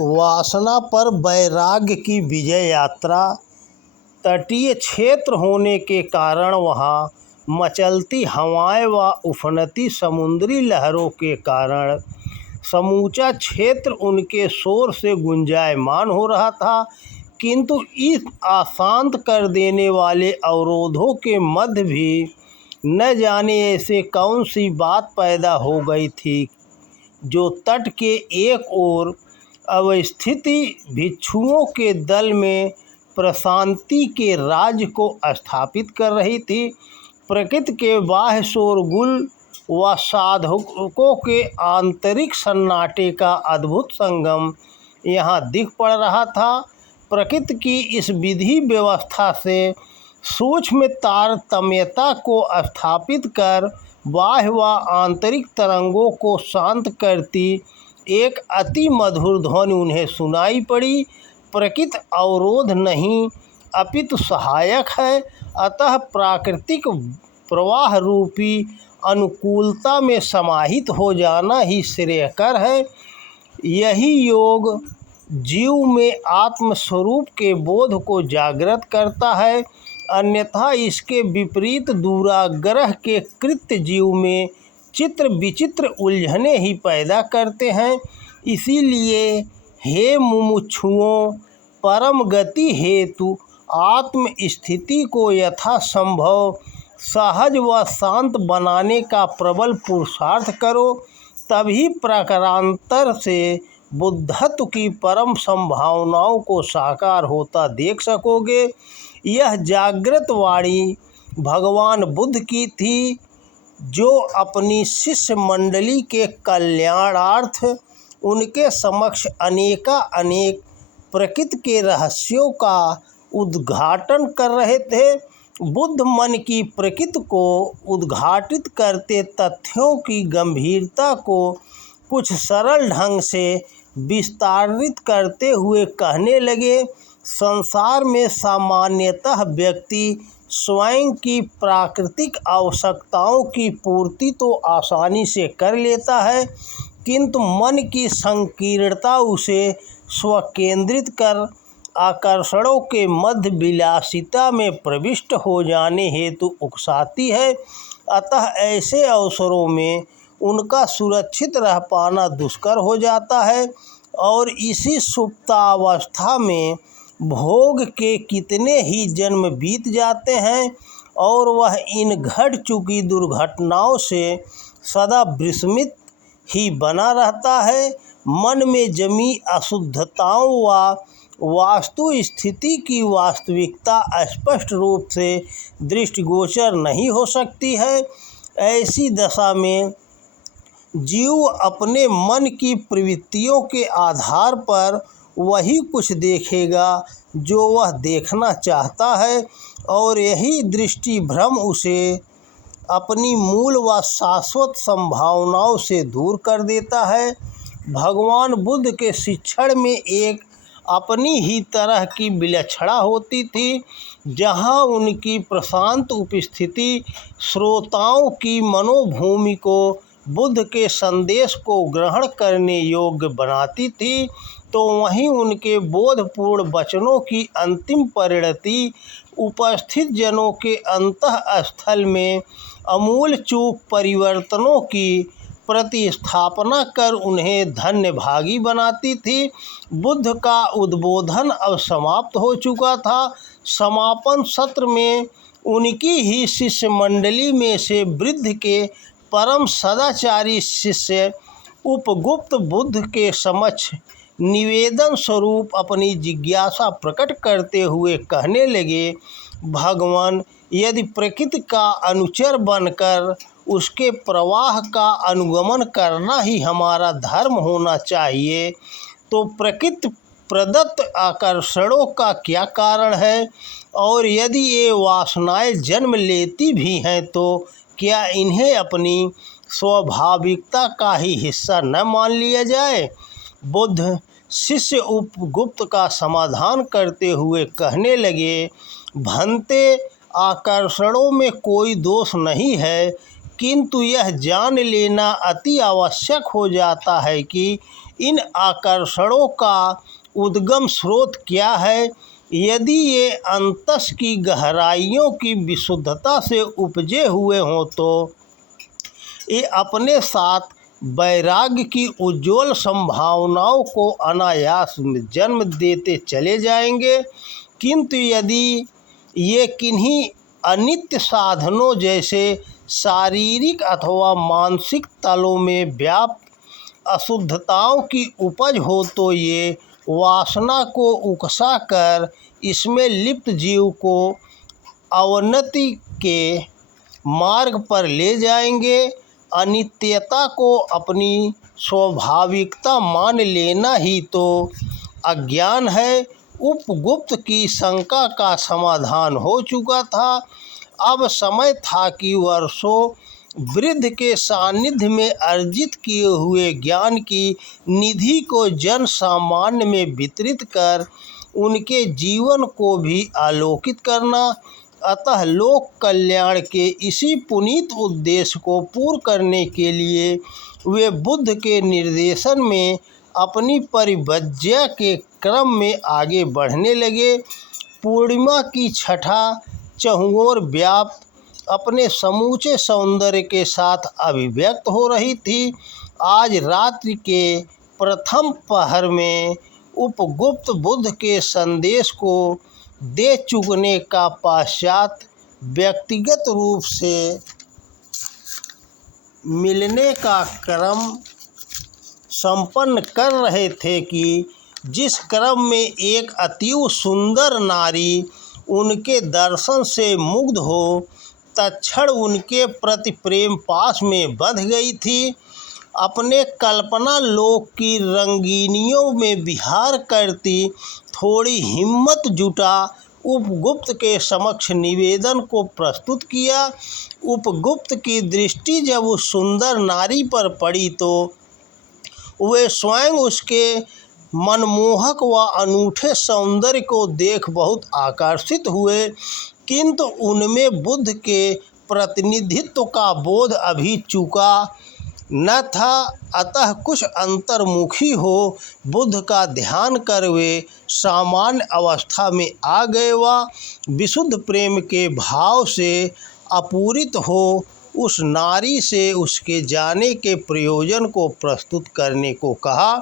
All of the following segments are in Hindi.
वासना पर वैराग्य की विजय यात्रा। तटीय क्षेत्र होने के कारण वहाँ मचलती हवाएं व उफनती समुद्री लहरों के कारण समूचा क्षेत्र उनके शोर से गुंजायमान हो रहा था। किंतु इस अशांत कर देने वाले अवरोधों के मध्य भी न जाने ऐसे कौन सी बात पैदा हो गई थी जो तट के एक ओर अवस्थित भिक्षुओं के दल में प्रशांति के राज्य को स्थापित कर रही थी। प्रकृति के बाह्य शोरगुल व साधकों के आंतरिक सन्नाटे का अद्भुत संगम यहाँ दिख पड़ रहा था। प्रकृति की इस विधि व्यवस्था से सूक्ष्म तारतम्यता को स्थापित कर बाह्य व आंतरिक तरंगों को शांत करती एक अति मधुर ध्वनि उन्हें सुनाई पड़ी। प्रकृति अवरोध नहीं अपितु सहायक है, अतः प्राकृतिक प्रवाह रूपी अनुकूलता में समाहित हो जाना ही श्रेयकर है। यही योग जीव में आत्मस्वरूप के बोध को जागृत करता है, अन्यथा इसके विपरीत दुराग्रह के कृत्य जीव में चित्र विचित्र उलझने ही पैदा करते हैं। इसीलिए हे मुमुक्षुओं, परम गति हेतु आत्म स्थिति को यथासंभव सहज व शांत बनाने का प्रबल पुरुषार्थ करो, तभी प्रकारांतर से बुद्धत्व की परम संभावनाओं को साकार होता देख सकोगे। यह जागृत वाणी भगवान बुद्ध की थी, जो अपनी शिष्य मंडली के कल्याणार्थ उनके समक्ष अनेक प्रकृति के रहस्यों का उद्घाटन कर रहे थे। बुद्ध मन की प्रकृति को उद्घाटित करते तथ्यों की गंभीरता को कुछ सरल ढंग से विस्तारित करते हुए कहने लगे। संसार में सामान्यतः व्यक्ति स्वयं की प्राकृतिक आवश्यकताओं की पूर्ति तो आसानी से कर लेता है, किंतु मन की संकीर्णता उसे स्वकेंद्रित कर आकर्षणों के मध्य विलासिता में प्रविष्ट हो जाने हेतु उकसाती है। अतः ऐसे अवसरों में उनका सुरक्षित रह पाना दुष्कर हो जाता है और इसी सुप्तावस्था में भोग के कितने ही जन्म बीत जाते हैं और वह इन घट चुकी दुर्घटनाओं से सदा विस्मित ही बना रहता है। मन में जमी अशुद्धताओं व वास्तु स्थिति की वास्तविकता स्पष्ट रूप से दृष्टिगोचर नहीं हो सकती है। ऐसी दशा में जीव अपने मन की प्रवृत्तियों के आधार पर वही कुछ देखेगा जो वह देखना चाहता है, और यही दृष्टि भ्रम उसे अपनी मूल व शाश्वत संभावनाओं से दूर कर देता है। भगवान बुद्ध के शिक्षण में एक अपनी ही तरह की विलक्षणता होती थी, जहाँ उनकी प्रशांत उपस्थिति श्रोताओं की मनोभूमि को बुद्ध के संदेश को ग्रहण करने योग्य बनाती थी, तो वहीं उनके बोधपूर्ण वचनों की अंतिम परिणति उपस्थित जनों के अंतःस्थल में अमूल चूक परिवर्तनों की प्रतिस्थापना कर उन्हें धन्य भागी बनाती थी। बुद्ध का उद्बोधन अब समाप्त हो चुका था। समापन सत्र में उनकी ही शिष्य मंडली में से वृद्ध के परम सदाचारी शिष्य उपगुप्त बुद्ध के समक्ष निवेदन स्वरूप अपनी जिज्ञासा प्रकट करते हुए कहने लगे, भगवान, यदि प्रकृति का अनुचर बनकर उसके प्रवाह का अनुगमन करना ही हमारा धर्म होना चाहिए, तो प्रकृति प्रदत्त आकर्षणों का क्या कारण है? और यदि ये वासनाएं जन्म लेती भी हैं, तो क्या इन्हें अपनी स्वाभाविकता का ही हिस्सा न मान लिया जाए? बुद्ध शिष्य उपगुप्त का समाधान करते हुए कहने लगे, भंते, आकर्षणों में कोई दोष नहीं है, किंतु यह जान लेना अति आवश्यक हो जाता है कि इन आकर्षणों का उद्गम स्रोत क्या है। यदि ये अंतस की गहराइयों की विशुद्धता से उपजे हुए हों तो ये अपने साथ वैराग्य की उज्ज्वल संभावनाओं को अनायास जन्म देते चले जाएंगे। किंतु यदि ये किन्हीं अनित्य साधनों जैसे शारीरिक अथवा मानसिक तलों में व्याप्त अशुद्धताओं की उपज हो तो ये वासना को उकसा कर इसमें लिप्त जीव को अवनति के मार्ग पर ले जाएंगे। अनित्यता को अपनी स्वाभाविकता मान लेना ही तो अज्ञान है। उपगुप्त की शंका का समाधान हो चुका था। अब समय था कि वर्षों वृद्ध के सानिध्य में अर्जित किए हुए ज्ञान की निधि को जन सामान्य में वितरित कर उनके जीवन को भी आलोकित करना। अतः लोक कल्याण के इसी पुनीत उद्देश्य को पूर्ण करने के लिए वे बुद्ध के निर्देशन में अपनी परिव्रज्या के क्रम में आगे बढ़ने लगे। पूर्णिमा की छठा चहुओर व्याप्त अपने समूचे सौंदर्य के साथ अभिव्यक्त हो रही थी। आज रात्रि के प्रथम पहर में उपगुप्त बुद्ध के संदेश को दे चुकने का पश्चात व्यक्तिगत रूप से मिलने का क्रम संपन्न कर रहे थे कि जिस क्रम में एक अतीव सुंदर नारी उनके दर्शन से मुग्ध हो तत्क्षण उनके प्रति प्रेम पाश में बंध गई थी। अपने कल्पना लोक की रंगीनियों में विहार करती थोड़ी हिम्मत जुटा उपगुप्त के समक्ष निवेदन को प्रस्तुत किया। उपगुप्त की दृष्टि जब उस सुंदर नारी पर पड़ी तो वे स्वयं उसके मनमोहक व अनूठे सौंदर्य को देख बहुत आकर्षित हुए, किंतु उनमें बुद्ध के प्रतिनिधित्व का बोध अभी चूका न था। अतः कुछ अंतर्मुखी हो बुद्ध का ध्यान कर वे सामान्य अवस्था में आ गए व विशुद्ध प्रेम के भाव से अपूरित हो उस नारी से उसके जाने के प्रयोजन को प्रस्तुत करने को कहा।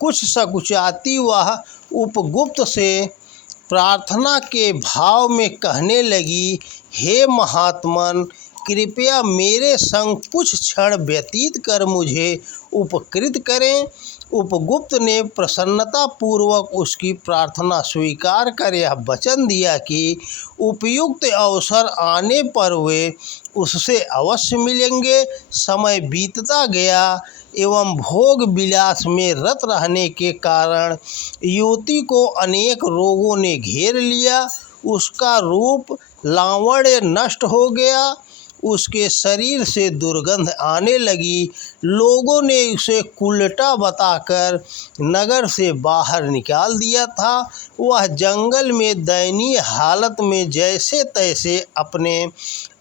कुछ सकुचाती वह उपगुप्त से प्रार्थना के भाव में कहने लगी, हे महात्मन, कृपया मेरे संग कुछ क्षण व्यतीत कर मुझे उपकृत करें। उपगुप्त ने प्रसन्नतापूर्वक उसकी प्रार्थना स्वीकार कर यह वचन दिया कि उपयुक्त अवसर आने पर वे उससे अवश्य मिलेंगे। समय बीतता गया एवं भोग विलास में रत रहने के कारण युवती को अनेक रोगों ने घेर लिया। उसका रूप लावण्य नष्ट हो गया, उसके शरीर से दुर्गंध आने लगी। लोगों ने उसे कुलटा बताकर नगर से बाहर निकाल दिया था। वह जंगल में दयनीय हालत में जैसे तैसे अपने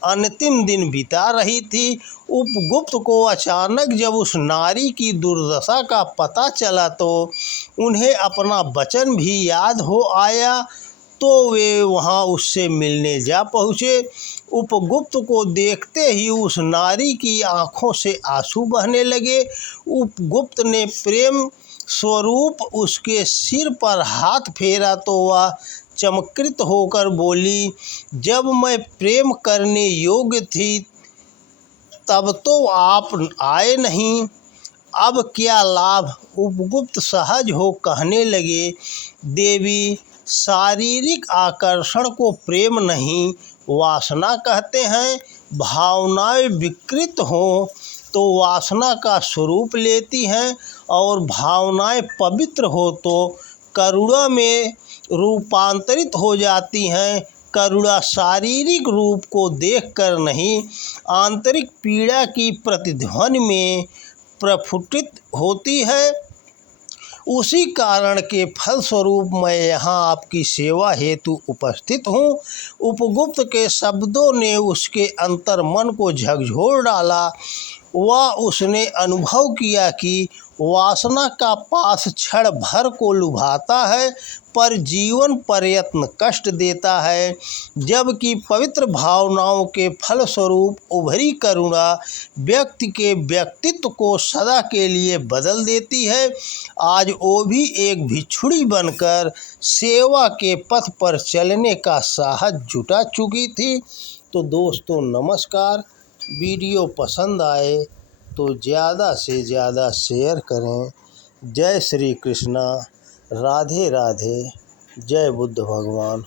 अंतिम दिन बिता रही थी। उपगुप्त को अचानक जब उस नारी की दुर्दशा का पता चला तो उन्हें अपना वचन भी याद हो आया, तो वे वहां उससे मिलने जा पहुँचे। उपगुप्त को देखते ही उस नारी की आंखों से आंसू बहने लगे। उपगुप्त ने प्रेम स्वरूप उसके सिर पर हाथ फेरा तो वह चमत्कृत होकर बोली, जब मैं प्रेम करने योग्य थी तब तो आप आए नहीं, अब क्या लाभ। उपगुप्त सहज हो कहने लगे, देवी, शारीरिक आकर्षण को प्रेम नहीं वासना कहते हैं। भावनाएं विकृत हों तो वासना का स्वरूप लेती हैं और भावनाएं पवित्र हो तो करुणा में रूपांतरित हो जाती हैं। करुणा शारीरिक रूप को देखकर नहीं, आंतरिक पीड़ा की प्रतिध्वनि में प्रफुटित होती है। उसी कारण के फलस्वरूप मैं यहाँ आपकी सेवा हेतु उपस्थित हूँ। उपगुप्त के शब्दों ने उसके अंतर्मन को झकझोर डाला। वह उसने अनुभव किया कि वासना का पास क्षण भर को लुभाता है पर जीवन पर्यंत कष्ट देता है, जबकि पवित्र भावनाओं के फलस्वरूप उभरी करुणा व्यक्ति के व्यक्तित्व को सदा के लिए बदल देती है। आज वो भी एक भिक्षुणी बनकर सेवा के पथ पर चलने का साहस जुटा चुकी थी। तो दोस्तों नमस्कार, वीडियो पसंद आए तो ज़्यादा से ज़्यादा शेयर करें। जय श्री कृष्णा, राधे राधे, जय बुद्ध भगवान।